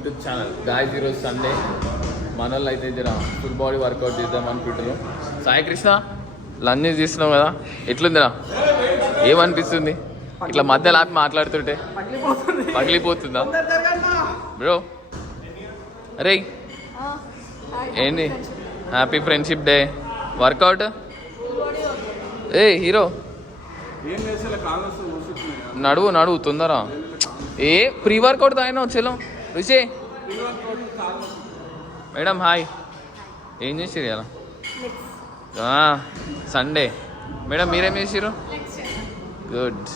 YouTube channel. Guys ఈరోజు Sunday, మన వాళ్ళు అయితే జర ఫుల్ బాడీ వర్కౌట్ చేద్దాం అనుకుంటారు. సాయి కృష్ణ లంచ్ చేస్తున్నావు కదా, ఎట్లుందిరా? ఏమనిపిస్తుంది ఇట్లా మధ్యలో ఆపి మాట్లాడుతుంటే? పగిలిపోతుందా బ్రో? అరే ఏంటి, హ్యాపీ ఫ్రెండ్షిప్ డే. వర్కౌట్ ఏ హీరో నడువు తొందర. ఏ ప్రీ వర్కౌట్ తాగినా చలో. రుచి మేడం హాయ్, ఏం చేసిరు ఇలా? సండే మేడం మీరేం చేసిరు? Good.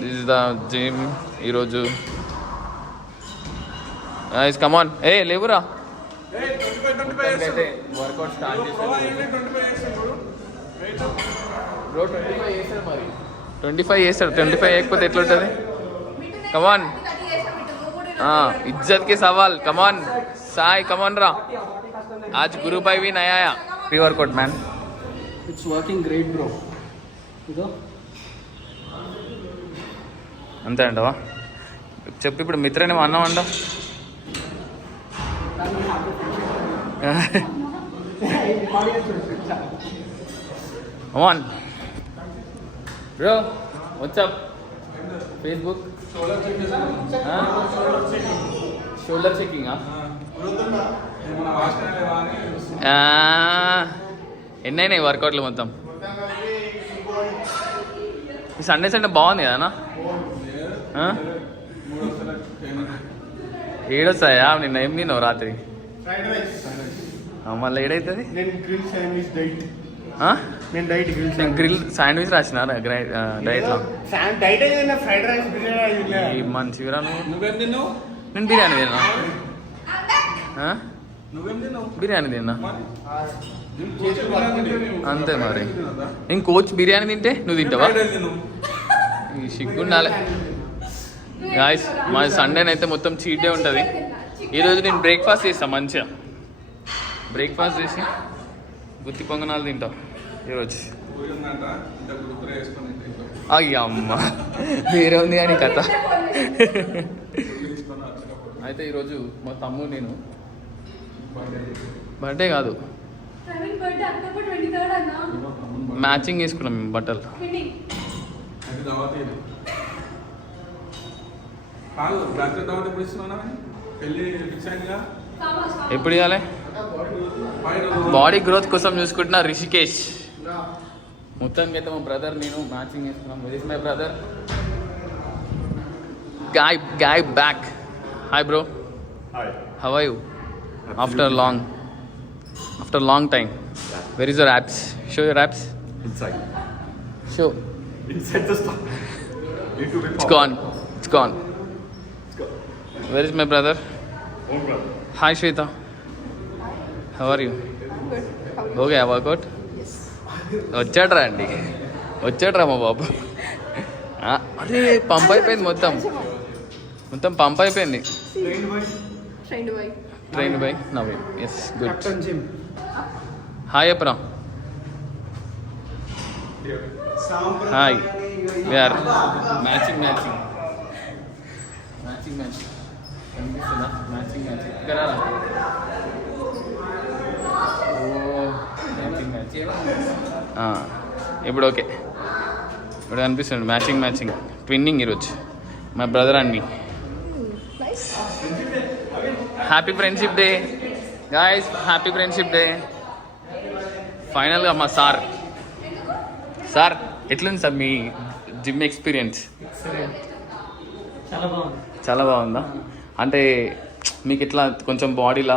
This is the gym ఈరోజు. కమాన్ ఏ లేవురా. వర్కౌట్ స్టార్ట్ చేసాడు బ్రో. 25 చేస్తాడు మరి. 25 చేస్తాడు. 25 చేయకపోతే ఎట్లుంటుంది? కమాన్, इज्जत के सवाल. कमान साई, कमान रा. आज गुरु भाई भी नया आया. Pre workout man. It's working great bro. ఇదో అంతే అంటవా? చెప్పు ఇప్పుడు మిత్రనే అన్నం అండ. Come on bro, WhatsApp Facebook shoulder checking. ఎన్నైనాయి వర్కౌట్లు మొత్తం? ఈ సండే బాగుంది కదనా? 7 వస్తాయా? నిన్న ఏం తిన్నావు రాత్రి? మళ్ళీ ఏడవుతుంది? గ్రిల్ శాండ్విచ్ రాసిన డైట్లో. మంచిగా నేను బిర్యానీ తిన్నా. బిర్యానీ తిన్నా అంతే మరి. నేను కోచ్ బిర్యానీ తింటే నువ్వు తింటావా? సిగ్గుండాలి. గాయ్స్ మా సండేనైతే మొత్తం చీట్ డే ఉంటుంది. ఈరోజు నేను బ్రేక్ఫాస్ట్ చేస్తాను. మంచిగా బ్రేక్ఫాస్ట్ చేసి గుత్తి పొంగనాలు తింటాం ఈరోజు. అయ్యా అమ్మ వేరే ఉంది కానీ కథ. అయితే ఈరోజు మా తమ్ముడు నేను బర్త్డే కాదు, మ్యాచింగ్ వేసుకున్నాం మేము బట్టలు. ఎప్పుడు ఇవ్వాలి? బాడీ గ్రోత్ కోసం చూసుకుంటున్నా రిషికేష్. మొత్తానికి అయితే మా బ్రదర్ నేను మ్యాచింగ్ వేసుకున్నాం. This is my brother guy back. Hi bro, how are you? After long time. Where is your apps? Show your apps. Show. It's gone. Where is my brother? Hi Shweta. How are you? Good. Okay, workout? Yes. వచ్చాడ్రా అండి, వచ్చాడ్రా మా బాబు. అరే pump అయిపోయింది, మొత్తం pump అయిపోయింది. Train by Naveen. Yes good. Hi Apra. Hi. We are matching. కనిపిస్తుందా? Matching ఇక్కడ ఇప్పుడు okay, ఇప్పుడు కనిపిస్తుంది. మ్యాచింగ్ ట్విన్నింగ్ ఈరోజు my brother and me. Happy friendship day guys, happy friendship day. ఫైనల్గా మా సార్ ఎట్లుంది సార్ మీ జిమ్ ఎక్స్పీరియన్స్? చాలా బాగుందా? అంటే మీకు ఇట్లా కొంచెం బాడీలా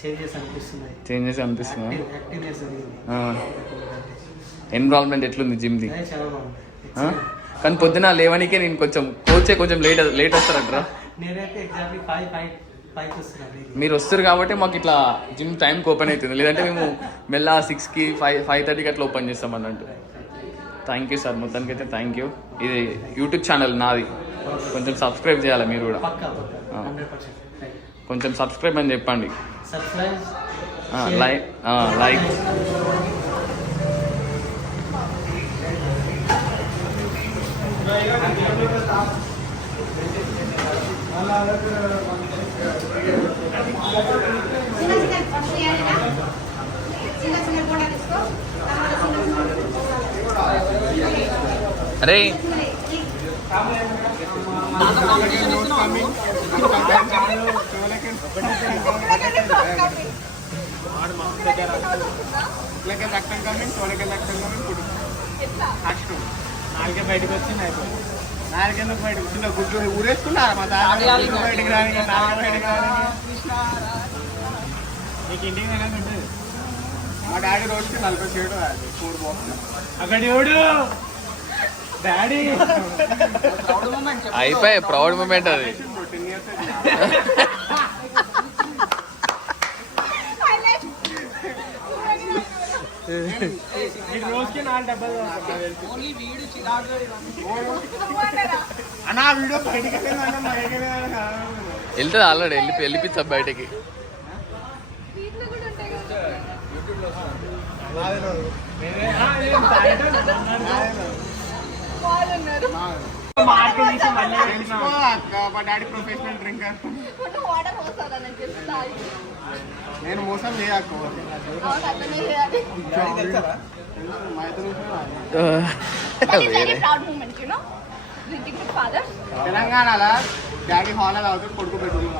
చేంజెస్ అనిపిస్తుంది? ఎన్విరాన్మెంట్ ఎట్లుంది జిమ్ది? కానీ పొద్దున లేవనికే నేను కొంచెం లేట్ వస్తారంటారా? మీరు వస్తారు కాబట్టి మాకు ఇట్లా జిమ్ టైంకి ఓపెన్ అవుతుంది. లేదంటే మేము మెల్ల 6కి 5:30కి అట్లా ఓపెన్ చేస్తాం అన్నట్టు. థ్యాంక్ యూ సార్, మొత్తానికి అయితే థ్యాంక్ యూ. ఇది యూట్యూబ్ ఛానల్ నాది, కొంచెం సబ్స్క్రైబ్ చేయాలి మీరు కూడా. కొంచెం సబ్స్క్రైబ్ అని చెప్పండి. లైక్ అరే రక్తం కమ్మింగ్ తోలకే రక్తం కమ్మింగ్ పుట్టు కష్టం నాలుగే బయటకు వచ్చింది అయిపోయింది నాలుగెందుకు బయటకు చిన్న గుడ్లు ఊరేసుకున్నారా మా గుడ్లు బయటకు రాని నాలుగు బయటకు రాని నీకు ఇంటికి వెళ్ళాలి ఉంటుంది మా డాడీ రోజుకి 40 చేయడం 4 బాక్స్ అక్కడ ఎవడు డాడీ అయిపోయి ప్రౌడ్ మూమెంట్ అది 10 years రోజుకి 4 డబ్బాలు అన్నా వీడియో బయటికి వెళ్తుంది ఆల్రెడీ వెళ్ళిపించా బయటకి. మా డాడీ ప్రొఫెషనల్ డ్రింకర్ నేను మోసం చేయకు తెలంగాణలో డాడీ హాల్ అవుతుంది కొడుకు పెట్టుకుని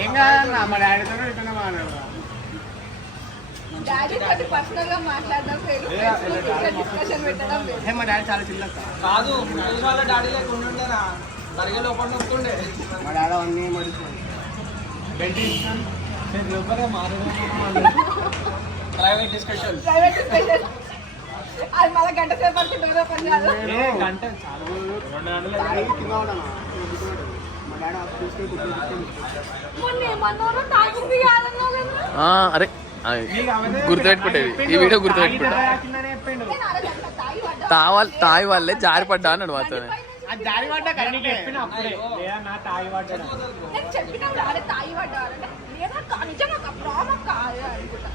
ఏం కాదన్నా మా డాడీతో ఇట్లా మాట్లాడదా మా డాడీ చాలా చిన్న కాదు వాళ్ళ డాడీ లేక ఉండుండేనా పరిగె లోపల నొక్కుండే మా డాడీ అన్నీ మడిచిపోయి ప్రైవేట్ డిస్కషన్ అది మళ్ళీ గంట సేపు వరకు డోర్ ఓపెన్ కాదు. గంట చాలా కింద ఉన్నాను మా డాడీ తీసుకొని మొన్న ఏమన్నారు తాగింది కాదన్నావు కదా. అరే గుర్తుపెట్టుకుంటేది ఈ వీడియో గుర్తుపెట్టుకుంటా. నేను ఆ రోజు అంతా తాగి పడ్డా. తాయి వాళ్ళే జారిపడ్డా అన్నాడు మాతో. జారి పడ్డా నేను చెప్పినప్పుడు అరే తాగి పడ్డా అంటే లేదా నిజంగా ప్రామక్ కాదు అనుకుంటా.